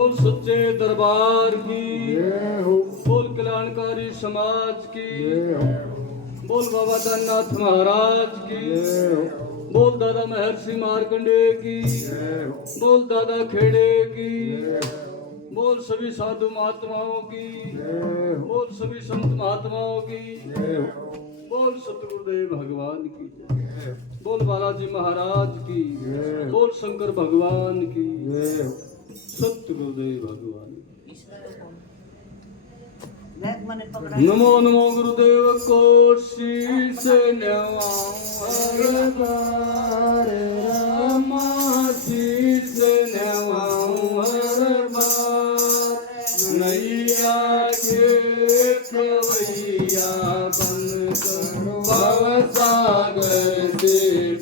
बोल सच्चे दरबार की जय हो। बोल कल्याणकारी समाज की जय हो। बोल बाबा धननाथ महाराज की जय हो। बोल दादा महर्षि मार्कंडेय की जय हो। बोल दादा खेड़े की जय हो। बोल सभी साधु महात्माओं की जय हो। बोल सभी संत महात्माओं की जय हो। बोल सतगुरुदेव भगवान की जय। जय हो। बोल बालाजी महाराज की जय हो। बोल शंकर भगवान की जय हो। सतगुरुदेव भगवान की। नमो नमो नमो गुरुदेव को शीश नवाऊं हर बार रामा शीश नवाऊं हर बार नैया के खवैया बन कर भव सागर से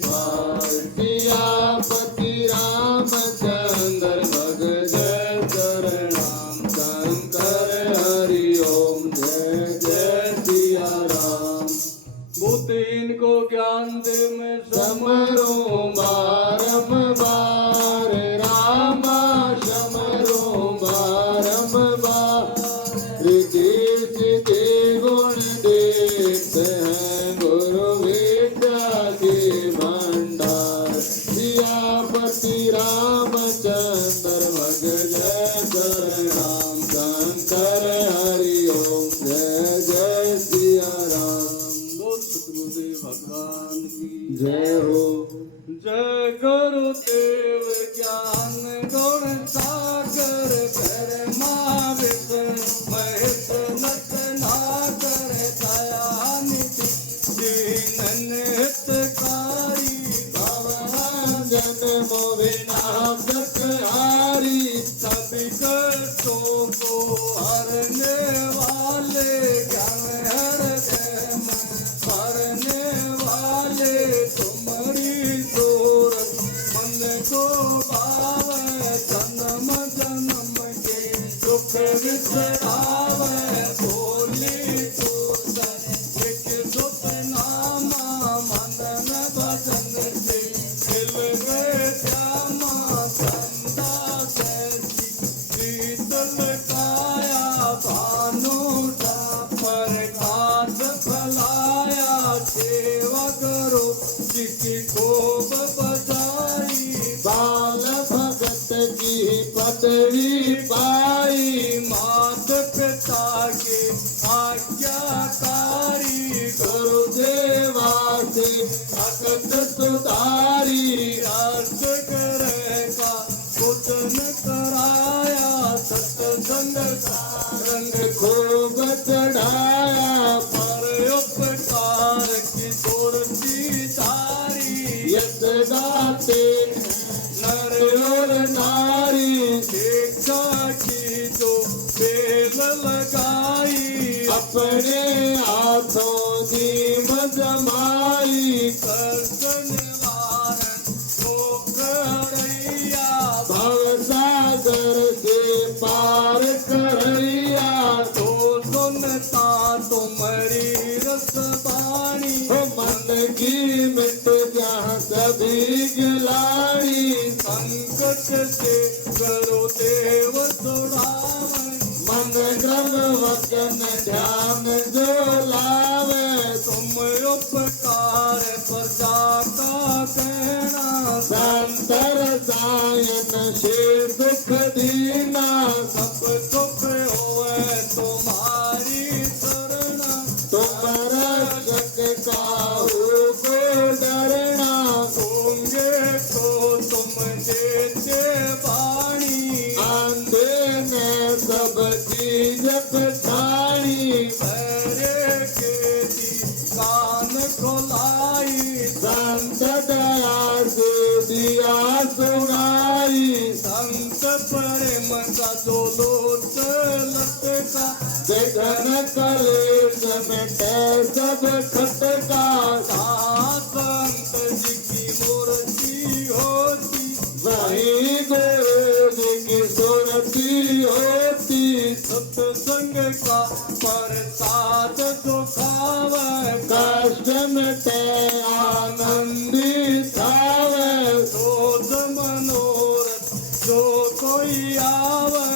पार सियापति रामचंद्र भगत शरणाम शंकर हरि ओम जय जय सिया राम। बुद्धिहीन को ज्ञान दे मैं समरो बारंबार रामा समरो बारंबार रीति सिद्धि गुण देखते हैं गुरु विद्या के भंडार सियापति रामचंद्र भगत शरणाम शंकर हरि ओम जय जय सिया राम। बोल सतगुरुदेव भगवान की जय हो। जय गुरुदेव ज्ञान गुण सागर कर विष्णु महेश नत नागर दया निधि दीनन हितकारी भवन जन्म विनाशक हारी सभी कष्टों को हरने वाले ज्ञान हृदय में भरने वाले तुम्हारी सूरत मन को भावे जन्म जन्म के दुख विसरावे बोली तूर्दन एक सुत नामा मंदन भजन से मिल गए श्यामा चंदा कैसी शीतल काया भानु पर काज फलाया सेवा करो जिसकी खूब बधाई बाल भगत की पदवी पाई मात पिता के आज्ञाकारी गुरुदेवा से भगत सुधारी अर्थ करेगा कुतन कराया सत्संग का रंग खूब चढ़ाया पर उपकार की सुरती धारी यश गाते नर और नारी शिक्षा की जो बेल लगाई अपने हाथों दीम जमाई कष्ट निवारण शोक हरैया भव सागर से पार करैया तो सुनता तुम्हारी रसबाणी मन की मिट जहाँ सभी गिलाड़ी संकट से करो देव सुरावन मन क्रम वचन ध्यान जो लावे तुम उपकार प्रजा का कहना संतर सायन से दुख दीना सब दुख होवे तुम्हारी शरण तुम रक्षक काहू को डरना होंगे तो तुम देते वाणी आंधे ने सब चीज पछाड़ी तेरे के दी कान खोलाई संत दया से दिया सुनाई संत प्रेम का जो लोट लटका जगन कलेश मिटे सब खटका संत जी की मूर्ति होती वही गुरु जी की सुरती होती सत्संग का प्रसाद जो खावे कष्ट मिटे आनंदी थावे शोध मनोरथ जो कोई आवे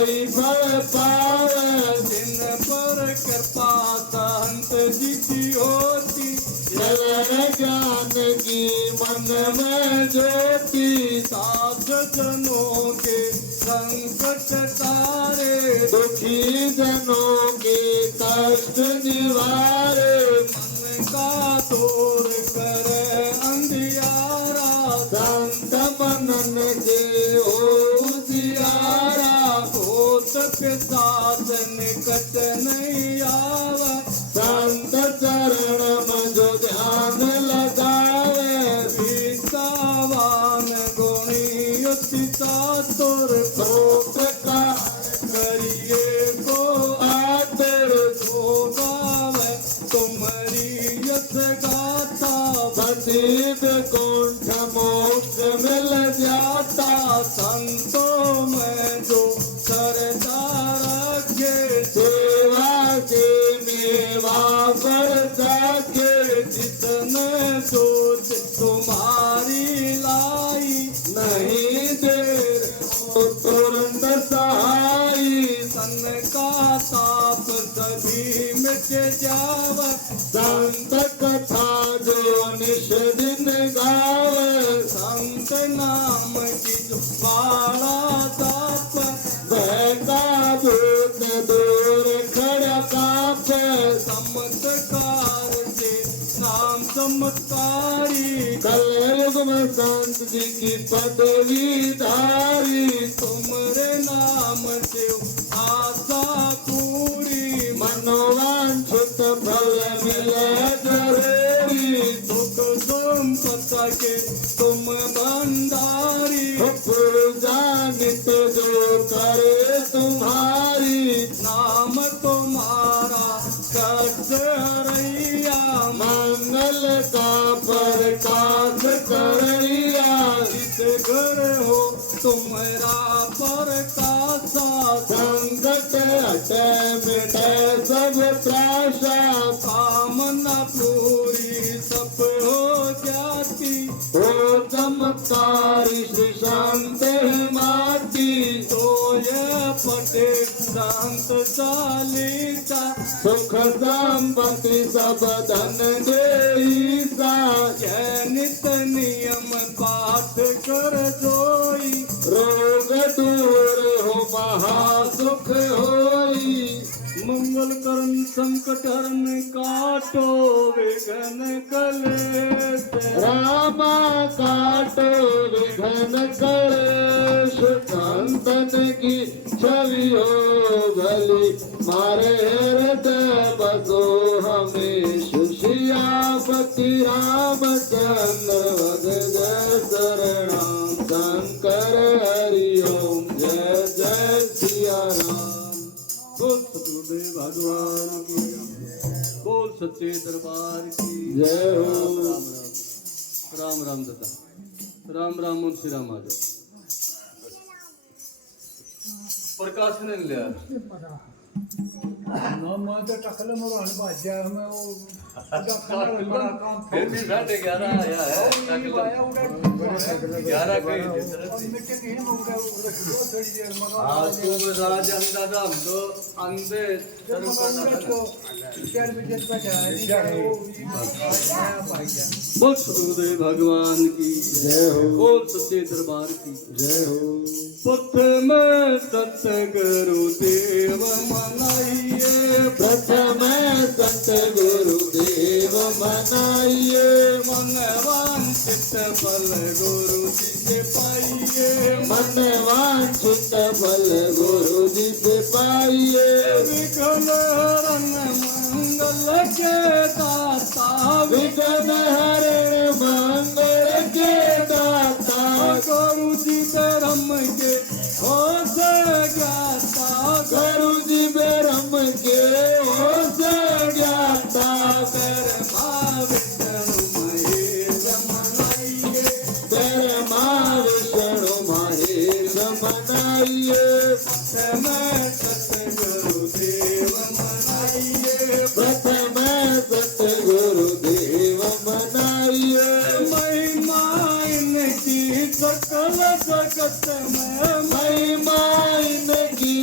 कई फल पावे। जिन पर कृपा संत जी की होती, चलन ज्ञान की मन में ज्योति। साध जनों के संकट तारे, दुखी जनों के कष्ट निवारे। मन का दूर करे अंधियारा, संत मनन के उजियारा। भूत पिशाच निकट नहीं आवा, संत चरण में जो ध्यान लगावे। विद्यावान गुणी अति चातुर, परोपकार करिए को आदर। तो गावे तुम्हारी यश गाथा, बसीद कुंठ मोक्ष मिल जाता। संतों में जो सरदार रखे, सेवा के मेवा पर जाके। जितने सोच तुम्हारी लाई, नहीं देर हो तुरंत सहाई। सन का ताप सभी मिट जावे, संत कथा जो निश दिन गावे। संत नाम की जो माला ताप, बहता भूत दूर खड़ा काप। चमत्कार से नाम चमत्कारी, कलयुग में संत जी की पदवी धारी। तुमरे नाम से आशा पूरी, मनोवांछित फल मिले जरूरी। दुख संपत के तुम भंडारी, पूजा नित्य जो करे तुम्हारी। नाम तुम्हारा कष्ट हरैया, मंगल का प्रकाश करैया। जिस घर हो तुम्हारा प्रकाशा, संकट हटे मिटे सब त्रासा। कामना पूरी सब हो जाती, हो चमत्कारी श्री शांत माती। तो ये पटे संत चालीसा, सुख संपत्ति सब धन देईसा। यह नित नियम पाठ कर जोई, रोग दूर हो महासुख होई। मंगल करन संकट हरन काटो विघ्न कलेश, रामा काटो विघ्न कलेश। संतन की छवि हो भली मारे हृदय बसो हमेश। सियापति रामचंद्र भज जय शरणाम शंकर हरि ओम जय जय सिया राम। बोल सतगुरुदेव भगवान की, बोल सच्चे दरबार की जय हो। राम राम राम राम दादा, राम राम मुंशी राम आजा। प्रकाश ने लिया टाकलं मग भाज्या फिर भी साढ़े 11 आया है, 11 कहीं आज तो राजा दादा हम तो अंधे शुरू बोल सतगुरुदेव भगवान की जय हो। बोल सच्चे दरबार की जय हो। प्रथम सतगुरु देव मनाइए, प्रथम सतगुरु देव मनाइए। मनवांछित फल गुरु जी से पाइए, मन वांछित फल गुरु जी से पाइए। विघ्न हरन मंगल के दाता, विघ्न हरण मंगल के दाता। गुरु जी धर्म के हो से ज्ञाता, गुरु जी ब्रह्म के हो से ज्ञाता। ब्रह्मा विष्णु महेश मनाइए, ब्रह्मा विष्णु महेश मनाइए। प्रथम सतगुरु देव मनाइए, प्रथम सतगुरु देव मनाइए। महिमा इनकी सकल जगत में, महिमा इनकी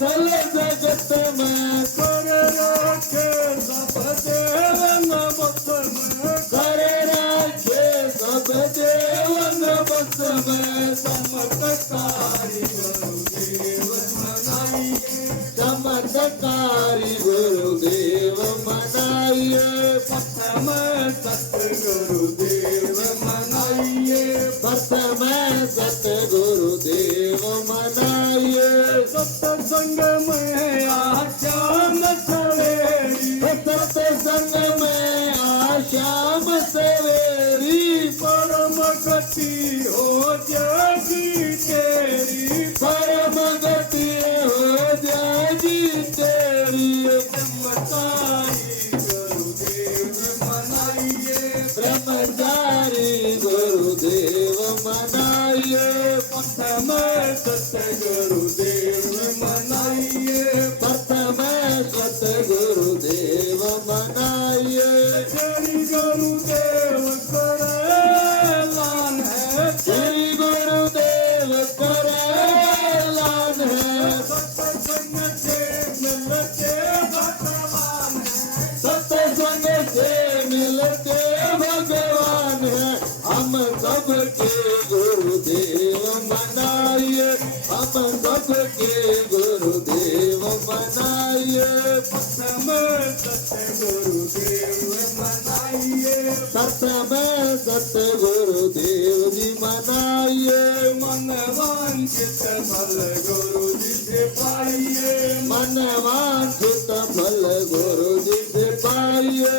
विठ्ठल जगत में करे राखे सब देवन बस में करे राखे सब देवन बस में चमत्कारी गुरुदेव मनाइए चमत्कारी गुरुदेव मनाइए प्रथम सतगुरुदेव मनाइए प्रथम सतगुरुदेव मनाइए सत्संग में आश्याम सवेरी सत्संग में आश्याम सवेरी परम गति हो जागी तेरी परम गति हो जाएगी तेरी चमत्कारी गुरुदेव मनाइए ब्रह्मचारी गुरुदेव मनाइए प्रथम सतगुरुदेव मनाइए प्रथम सतगुरुदेव मनाइए श्री गुरुदेव करेलान है श्री गुरुदेव करेलान है सत्संग से मिलते भगवान है सत्संग से मिलके भगवान है हम सबके गुरुदेव मनाइए हम सबके गुरुदेव मनाइए प्रथम सतगुरुदेव मनाइए प्रथम सतगुरुदेव जी मनाइए मन वांछित फल गुरु जी से पाइए मन वांछित फल गुरु जी से पाइए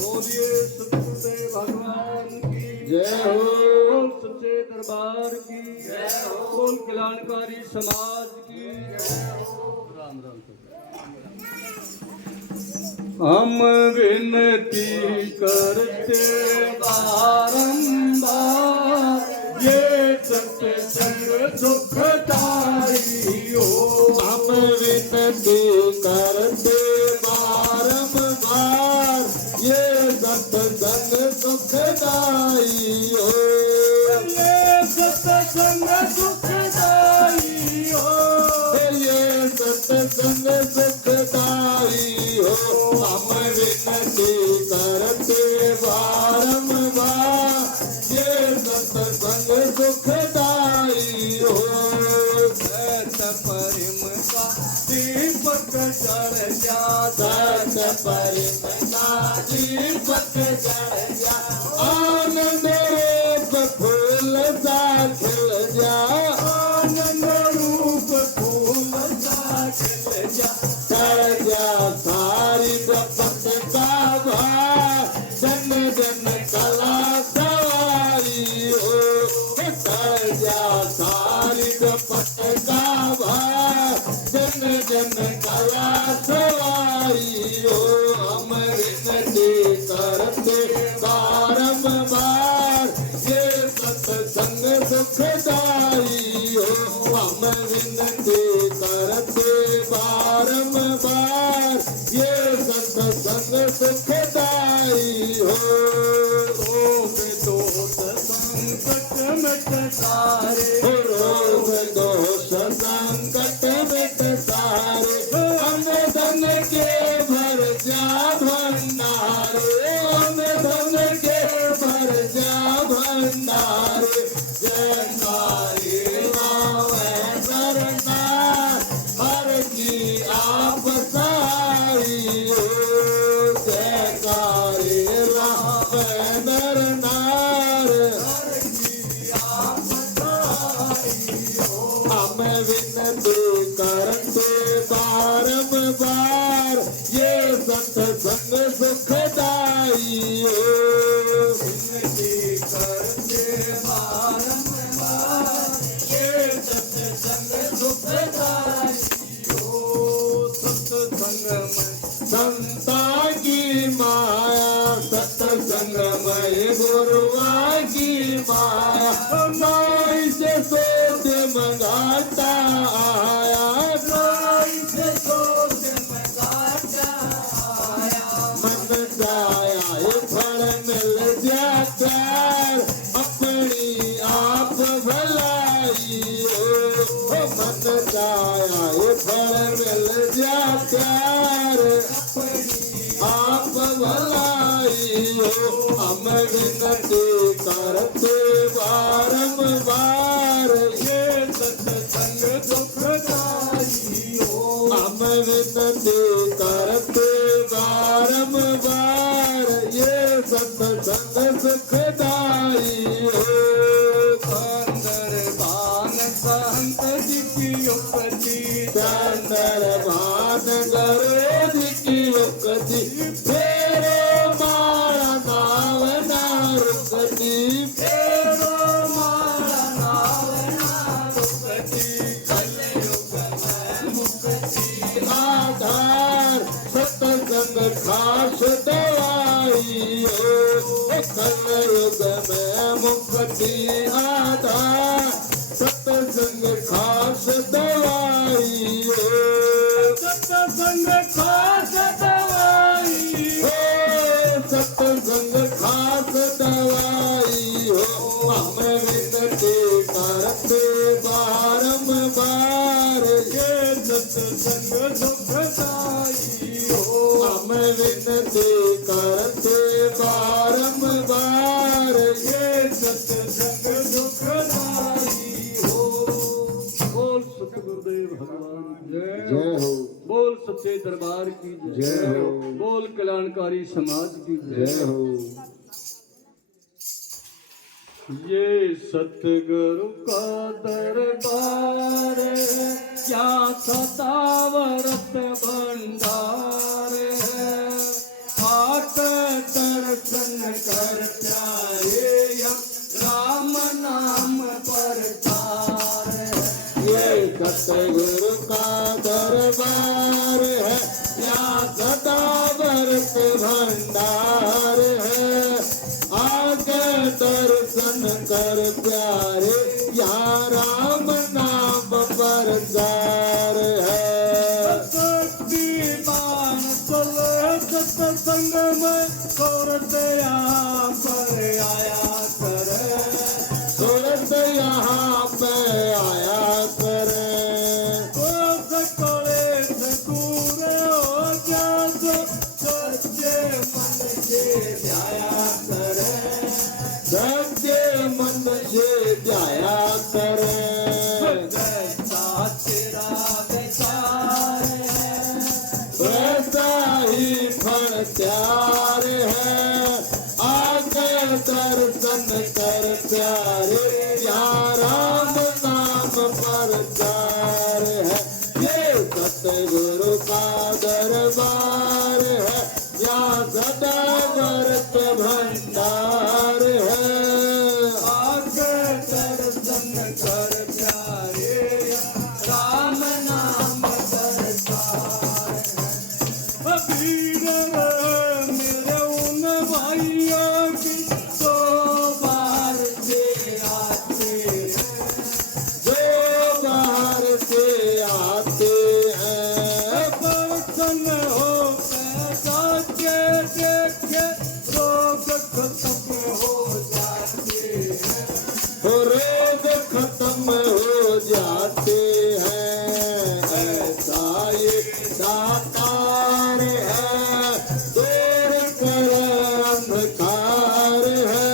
बोलिए सतगुरुदेव भगवान की जय हो बोल सच्चे दरबार की बोल कल्याणकारी समाज की राम राम हम विनती करते बारंबार ये सत्संग सुखदाई हो हम विनती करते बारंबार ये सत्संग सुखदाई हो ये सत्संग सुखदाई हो ये सत्संग सुखदाई हो हम विनती करते बारंबार ये सत्संग सुखदाई हो सत परिम का दीपक जल जा सत परिमला दीपक जल जा आनंद रूप फूल सा खिल जा आनंद रूप फूल सा खिल जा चढ़ जा सारी प्रपंच का भार जन जन कला सवारी हो चढ़ जा सारी प्रपंच का भार जन जन कला सवारी हो हम विनती करते बारंबार ये सत्संग सुखदाई हो हम विनती करते बारंबार ये सत्संग सुखदाई हो रोग दोष संकट मिट सारे रोग दोष संकट मिट सारे हम धन के भर जा भंडारे हम धन के भर जा भंडारे जय काली मावे सरना हर की आप सारी हो जय काली मावे नरनार हम विनती करते बारंबार ये सत्संग सुखदाई हो विनती करते बारंबार ये सत्संग सुखदाई हो सत्संग में संता की माया सत्संग में गुरुआ की माया माई से सोच मंगाता आया साई से सोच मगाता आया मन जाया ये फल मिल जाता अपनी आप भलाई हो मन मन चाया ये फल मिल जात्यार आप भलाई हो हम विनती करते बारंबार ये सत्संग सुखदाई हो हम विनती करते बारंबार ये सत्संग सुखदाई हो अंदर बान संत जी की उपति चंदर भान गरोज की युक्ति फेरो मारा नाव नारुपति तेरो मारा नाव उपति कलयुग में मुक्ति आधार सत्संग खास दवाई हो कलयुग में मुक्ति आधार सत्संग खास दवाई हो सत्संग खास दवाई हो सत्संग खास दवाई हो हम विनती करते बारंबार ये सत्संग सुखदाई हो हम विनती करते बारंबार ये सत्संग सुखदाई हो बोल सतगुरुदेव भगवान की जय जय हो बोल सच्चे दरबार की जय हो बोल कल्याणकारी समाज की जय हो ये सतगुरु का दरबार है क्या सतावरत भंडार है आकर दर्शन कर प्यारे हम राम नाम प्रचार है ये सतगुरु का दरबार है यहाँ सदा बरत भंडार है आके दर्शन कर प्यारे यहाँ राम नाम प्रचार है शक्ति बाण चले सत्संग में सूरत यहाँ पर आया करे सूरत यहाँ पे आया करे सकले से दूर हो जा जो सच्चे मन से ध्याया करे सच्चे मन से ध्याया करे जैसा तेरा विचार है वैसा ही फल त्यार है आके दर्शन कर प्यारे यहाँ राम नाम प्रचार है ये सतगुरु का दरबार है यहाँ सदा व्रत भंडार है आगे दर्शन कर प्यारे राम नाम प्रचार है वीर मेरे उन भाइयों की तो बाहर से आते हैं जो बाहर से आते हैं बर्तन हो पैसा के देखे रोग खत्म हो जाते हैं रोग खत्म हो जाते हैं ऐसा ये दातार है दूर कर अंधकार है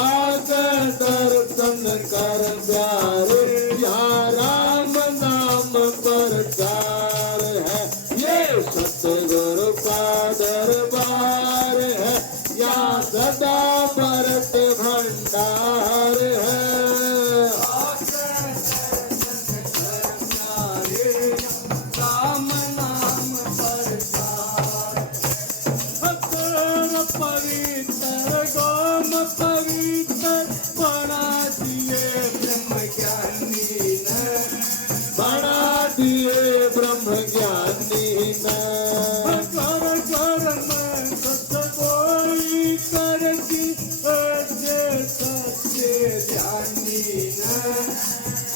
आगे दर्शन कर प्यारे यहाँ राम नाम प्रचार है ये सतगुरु का दरबार है यहाँ सदा भरत भंडार है राम नाम प्रचार पवित्र गोम पवित्र बना दिए ब्रह्म ज्ञानी ने बना दिए ब्रह्म ज्ञानी ने घर घर में सत्य कोई करती ऐसे सच्चे ध्यानी ने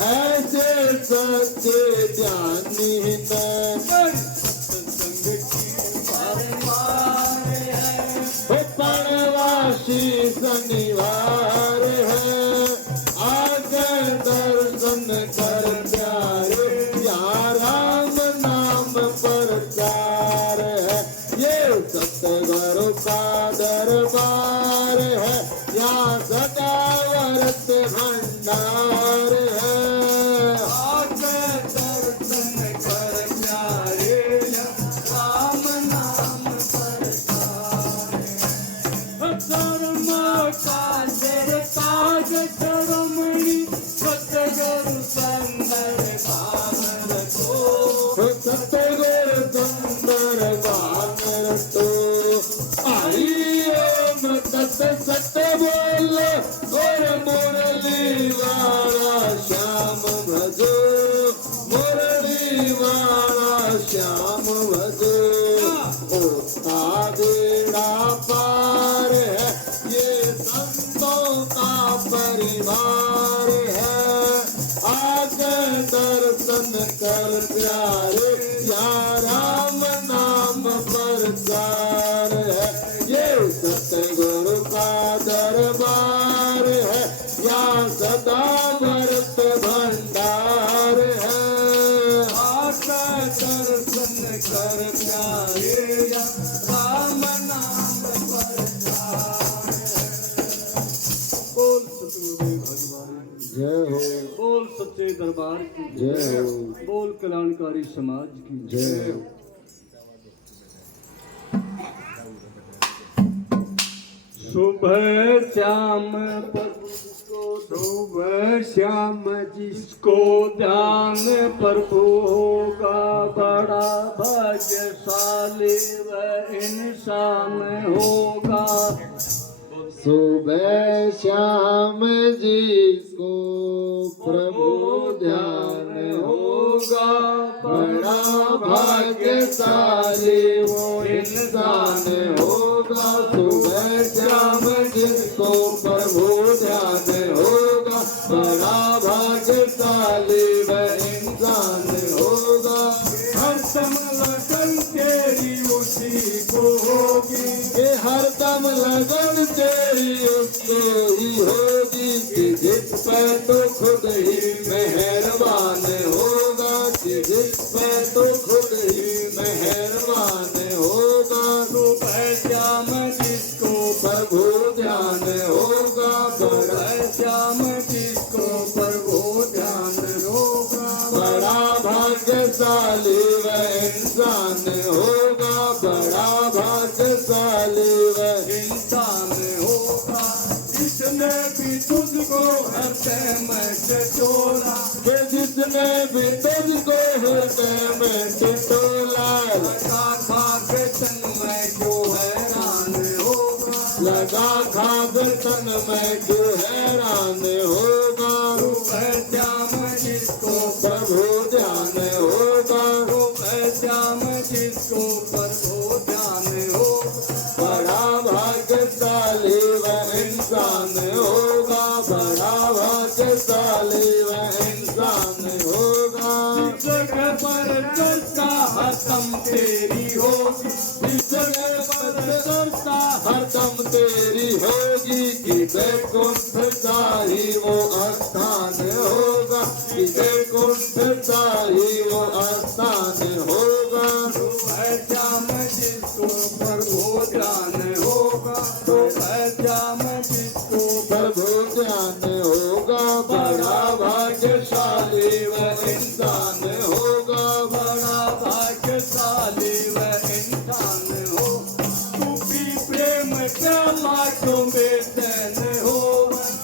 ऐसे सच्चे ज्ञानी ने सत्संग की परमार है पणवासी शनिवार है आगे दर्शन कर प्यारे आके दर्शन कर प्यारे, या राम नाम प्रचार है। ये सतगुरु का दरबार है, या सदा भरत भंडार है। आका दर्शन कर प्यारे, या राम नाम प्रचार है। बोल सतगुरुदेव भगवान की जय हो, बोल सच्चे दरबार की जय हो, बोल कल्याणकारी समाज की जय हो। सुबह श्याम प्रभु को, सुबह श्याम जिसको ध्यान प्रभु होगा, बड़ा भाग्यशाली वह इंसान होगा। सुबह शाम जिसको प्रभु ध्यान होगा, बड़ा भाग्यशाली वो इंसान होगा। सुबह शाम जिसको प्रभु ध्यान होगा, बड़ा भाग्यशाली वह इंसान होगा। हरदम लगन तेरी उसी को होगी, ये हरदम लगन तेरी उसको ही होगी, कि जिस पे तो खुद ही मेहरबान होगा, कि जिस पे तो खुद ही मेहरबान होगा। सुबह श्याम जिसको प्रभु ध्यान होगा, बड़ा सुबह श्याम जिसको प्रभु ध्यान होगा, बड़ा भाग्यशाली वह इंसान होगा, बड़ा भाग्यशाली वह इंसान होगा। जिसने भी तुझको हृदय में टटोला, कि जिसने भी तुझको हृदय में टटोला, लगा खा के तन में जो हैरान होगा, लगा खाद तन में जो हैरान होगा। सुबह श्याम जिसको प्रभु ध्यान होगा, सुबह श्याम जिसको प्रभु ध्यान होगा, बड़ा भाग्यशाली वह इंसान होगा, बड़ा भाग्यशाली वह इंसान होगा। जिस जगह पर चर्चा हरदम तेरी होगी, जिस जगह पर चर्चा हरदम तेरी होगी, कि वैकुंठ का ही वो स्थान होगा, कि वैकुंठ का ही वो स्थान होगा। सुबह श्याम जिसको प्रभु ध्यान होगा, सुबह श्याम जिसको प्रभु ध्यान होगा, बड़ा भाग्यशाली वह इंसान होगा, बड़ा भाग्यशाली वह इंसान हो। तू भी प्रेम प्याला क्यों बेचैन हो,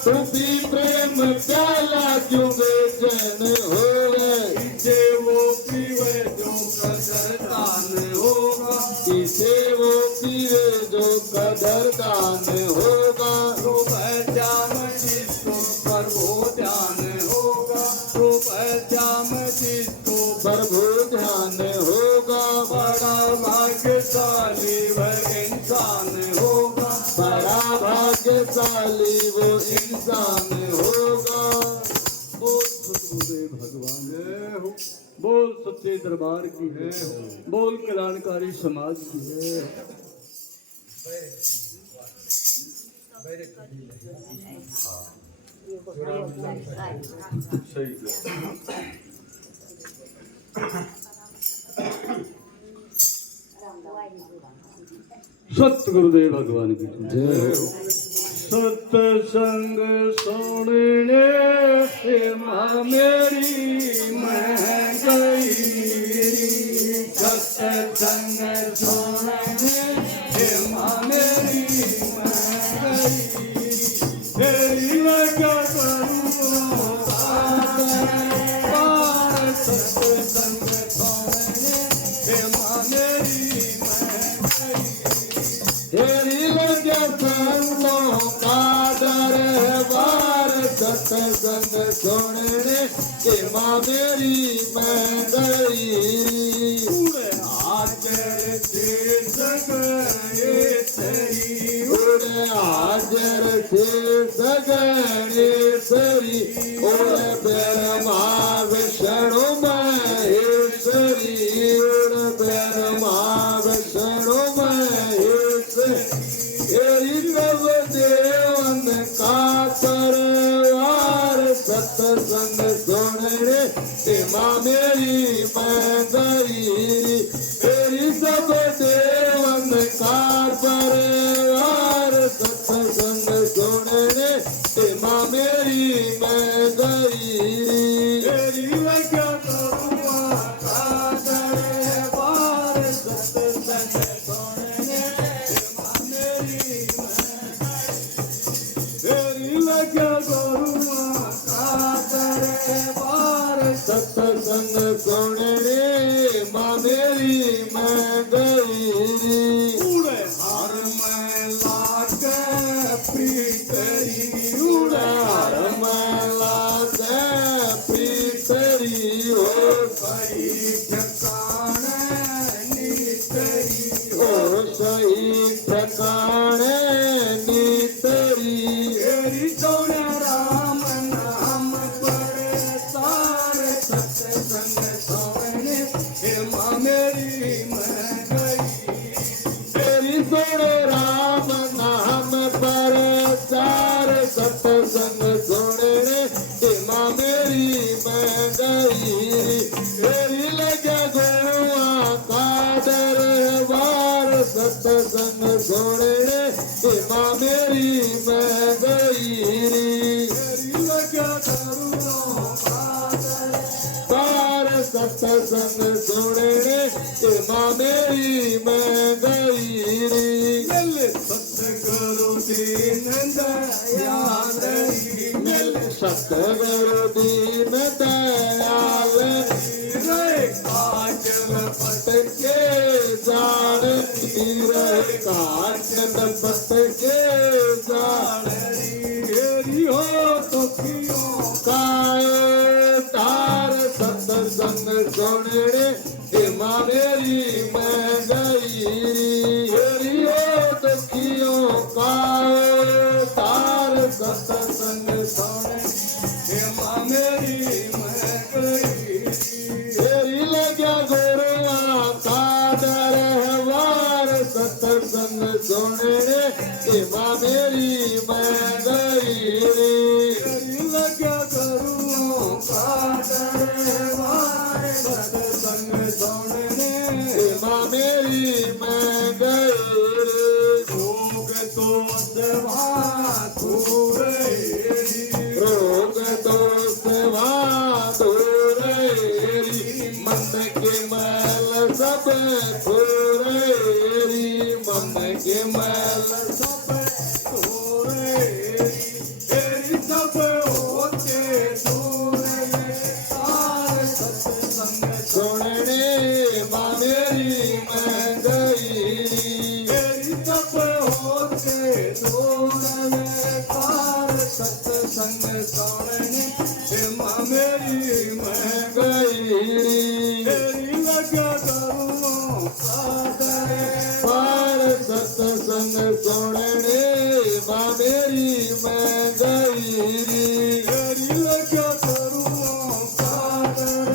तू भी प्रेम प्याला क्यों बेचैन होवे, इसे वो पीवे जो कदरदान होगा, इसे वो पीवे जो कदरदान होगा। सुबह श्याम जिसको प्रभु ध्यान होगा, सुबह श्याम जिसको प्रभु ध्यान होगा, बड़ा भाग्यशाली वह इंसान होगा, बड़ा भाग्यशाली वो इंसान होगा। बोल सतगुरुदेव भगवान जय हो, बोल सच्चे दरबार की जय हो, बोल कल्याणकारी समाज की जय हो। सतगुरुदेव भगवान की जय हो। सत्संग सुनने से माँ मेरी मैं गई, सत्संग सुनने से माँ मेरी मैं गई, तेरी लगा करूँ पार, सत्संग सुनने से माँ मेरी मैं गई, तेरी लगे संतों का दरबार, सत्संग सुनने के माँ मेरी मैं गई। उड़े हाजर से सगने तेरी, उड़े हाजर से सगने सरी, उड़े बेरमा ते माँ मेरी मैं गई तेरी सब देवन का परिवार सत्संग सुनने ते माँ मेरी मैं गई तेरी लज्जा करूँगा कादरे बार सत्संग सुनने मेरी तेरी लज्जा करूँगा कादरे बार सत्संग सुनने माँ मेरी मैं गई उड़े हार में लाके पीतरी उड़े हार मला प्रीतरी हो कई ठिकाने नीतरी ओ सही ठिकाने नीतरी तेरी सोने राम नाम पड़े सारे सत्संग सोने हे माँ मेरी मैं गई तेरी सोने राम नाम पर चार सत्संग सुनने ते माँ मेरी मैं गई तेरी लगे गोवा का दरबार सत्संग सुनने ते माँ मेरी मैं गई तेरी लज्जा करूँगा कादर पार सत्संग सुनने ते माँ मेरी मैं गई मिल सतगुरु दीन दयाल मिल सतगुरु दीन दयाल रे काजल पट के जान रे काटन पट के जान तेरी हो तो क्यों कायो तार सत्संग सुनने हे माँ मेरी मैं गई तेरी हो दुखियों कायो तार सत्संग सुनने हे माँ मेरी मैं गई तेरी लग्या गुरुआ का दरबार सत्संग सुनने हे माँ मेरी मैं गई तेरी लज्जा करूँ कादर बार सत्संग सुनने हे माँ मेरी मैं गई भोग तो सेवा पूरे रोग दोष दूरेरी मन के मैल सब दूरेरी मन के मैल सब तोरे तेरी सब होते तोरे तार सत्संग सुनने माँ मेरी मैं गई तेरी सब होते तोरे तार सत्संग सुनने हे माँ मेरी मैं गई तेरी लज्जा करूँ कादर पार सत्संग सुनने माँ मेरी मैं गई तेरी लज्जा करूँ कादर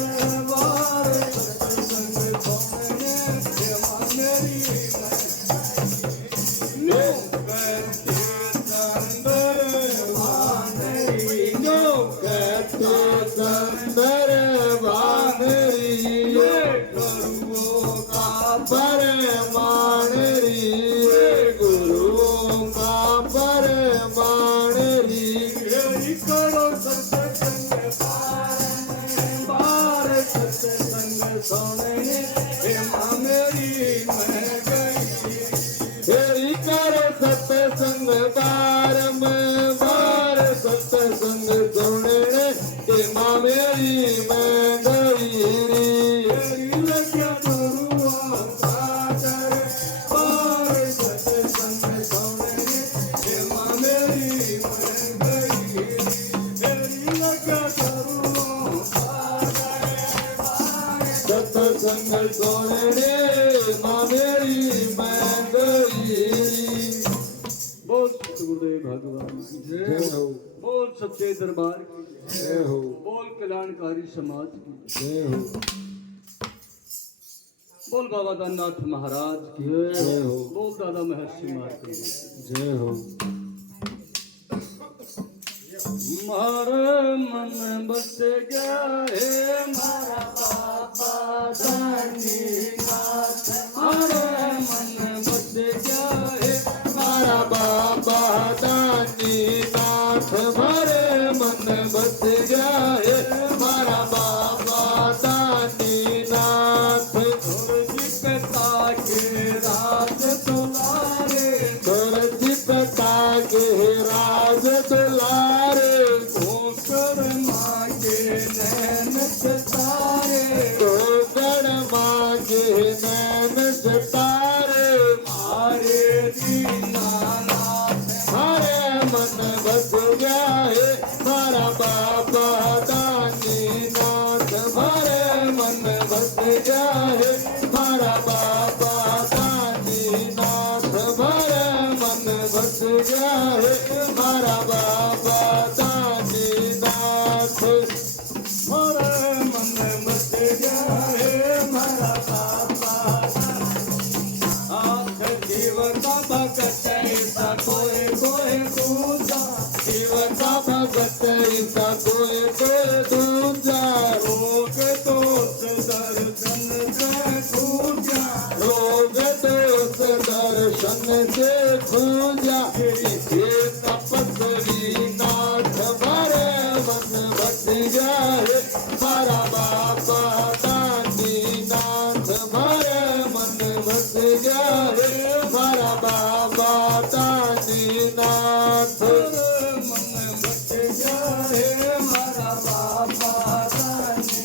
बार सत्संग सुनने हे माँ मेरी नो करते संदर वानरी नो कहते संदर बांगरी करूँ का परमाणरी गुरुओं का परमाणरी तेरी करो सत्संग बार सत्संग सुनने हे माँ मेरी मैं गई तेरी करो सत्संग बार सत्संग सुनने ते माँ मेरी मैं गई तेरी लज्जा करूँ कादर बार सत्संग सुनने हे माँ मेरी मैं गई तेरी लज्जा करूँ कादर बार सत्संग सुनने माँ मेरी मैं गई बोल सतगुरुदेव भगवान की जय हो बोल सच्चे दरबार की जय हो बोल कल्याणकारी समाज की जय हो बोल बाबा दाननाथ महाराज की जय हो बोल दादा महर्षि मार्कंडेय जय हो मारे मन बस गया है मारा बाबा दानी नाथ मारे मन बस गया है मारा बाबा दानी नाथ मारे मन बस गया है मारा बाबा दानी नाथ तुरजी पिता के राज दुलारे तुरजी पिता के राज दुलारे होकर माँ के नैन सितारे गोगड़ मांगे नैन सितारे मारे दीनानाथ हरे मन बस गया है मारा बाबा दानी नाथ हरे मन बस गया है मारा बाबा दानी नाथ हरे मन बस गया है मारा बाबा दानी नाथ मारे मन बस गया है मारा बाबा आख जीव का भगत ऐसा कोई कोई दूजा शिव का भगत ऐसा कोई कोई दूजा रोग दोष दर्शन से पूजा रोग दोष दर्शन से पूजा ये तपस्वी नाथ मारे मन बस गया है मारा बाबा दानी नाथ मारे मन बस गया है मारा बाबा दानी नाथ मन बस गया है मारा बाबा दानी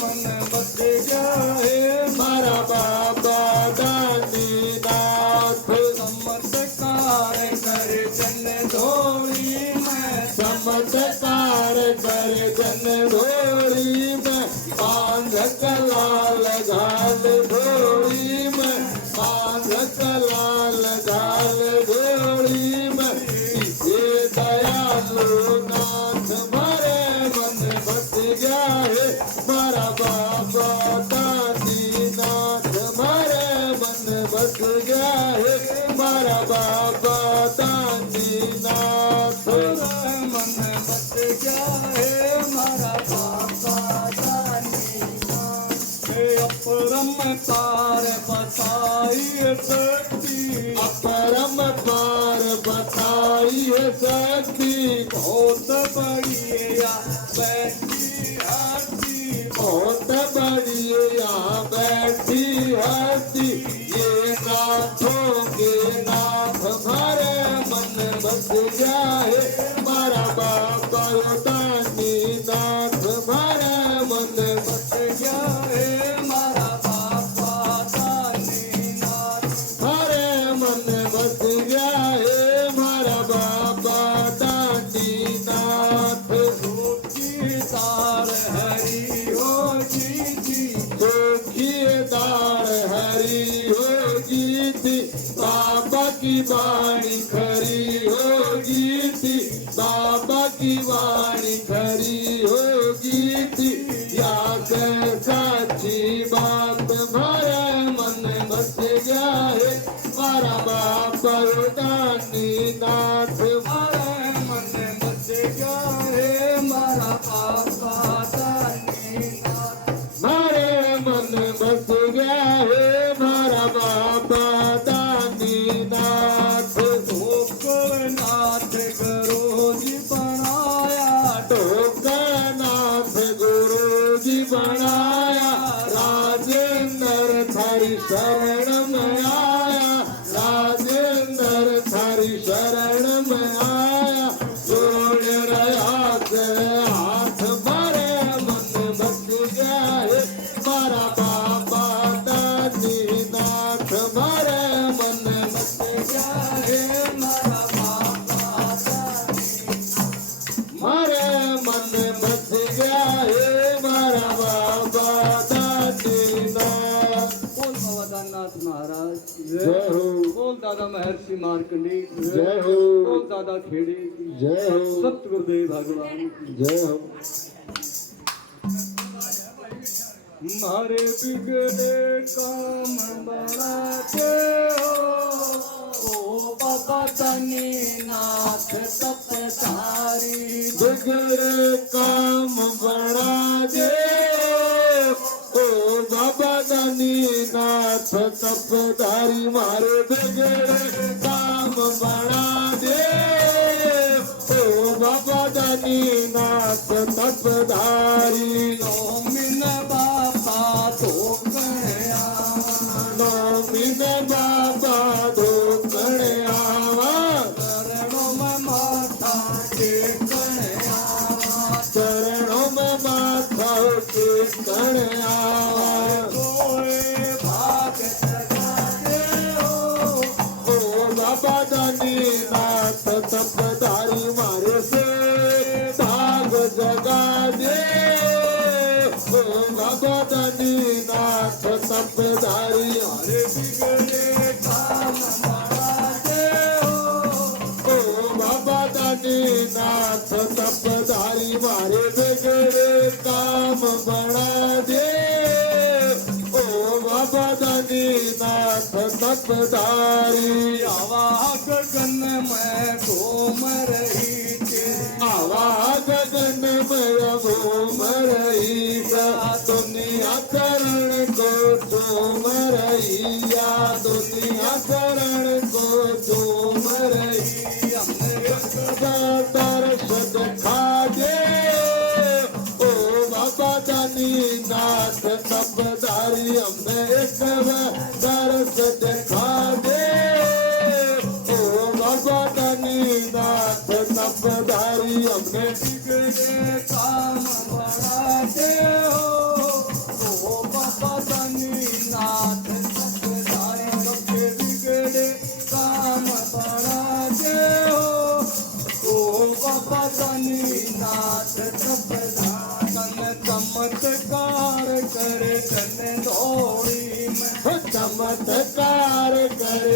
मन बस गया है मारा बाबा दानी नाथ चमत्कार कर जन धोरी मैं चमत्कार कर जन धोरी में बांध कलाल घाल धोरी में बांध कलाल घाल धोरी में ये दयालु नाथ मारे मन बस गया है मारा बाबा दानी नाथ मारे मन बस गया है मारा बाबा दानी नाथ मन बस गया है मारा बाबा दानी अपरम तार बताई शक्ति अपरम पार बताई है शक्ति बहुत बढ़िया बैठी आरती बहुत बड़ी यहाँ बैठी हस्ती ये नाथों के नाथ मारे मन बस गया है मारा बाबा दानी नाथ मारे मन बस गया है मारा बाबा दानी नाथ मारे मन बस गया है मारा बाबा दानी नाथ की तार हरी हो जी दार हरी होगी थी बाबा की वाणी खरी होगी थी बाबा की वाणी खरी होगी थी या साची बात मारे मन बस गया है मारा बाबा दानी नाथ मारे मन बस गया है मारा बाबा दानी नाथ मारे मन बस गया है मारा बाबा दानी नाथ नाथ गुरु जी बनाया टोकनाथ गुरु जी बनाया राजेंद्र थारी शरण में आया राजेंद्र थारी शरण में आया जोड़ रहा से हाथ मारे मन बस गया है मारा बाबा दानी नाथ मारे मन बस गया है मारा बाबा दानी मारे मन बस गया है मारा बाबा दानी नाथ बोल बाबा दाननाथ महाराज जय हो बोल दादा महर्षि मार्कंडेय जय हो बोल दादा खेड़े जय हो सतगुरुदेव भगवान जय हो मारे बिगड़े काम बनाते हो ओ बाबा दानी नाथ तपधारी बिगड़े काम बना दे ओ बाबा दानी नाथ तपधारी मारे बिगड़े काम बना दे ओ बाबा दानी नाथ तपधारी नौमिन बाबा धोकया नौमिन बाबा धोकड़ियावा चरणों में माथा टेकया चरणों में माथा टेकड़ियावा कोई भाग जगाते हो ओ बाबा दानी नाथ तपधारी मारे से भाग जगा दे ओ बाबा दानी नाथ तपधारी अरे बिगड़े काम बनाते हो ओ बाबा दानी नाथ तपधारी मारे बिगड़े काम बना दे ओ बाबा दानी नाथ तपधारी आवा गगन में घूम रही थी आवा गगन में घूम रही दुनिया करण को झूम रही या दुनिया करण को झूम रही हमने दर्श दिखा दे ओ बाबा दानी नाथ तपधारी हमने एक दर्श दिखा दे ओ बाबा दानी नाथ तपधारी हमने बिगड़े काम बनाते हो ओ बाबा दानी नाथ तपधारी सबके बिगड़े काम बनाते हो ओ बाबा दानी नाथ तपधारी चमत्कार करे धन दौड़ी में चमत्कार कर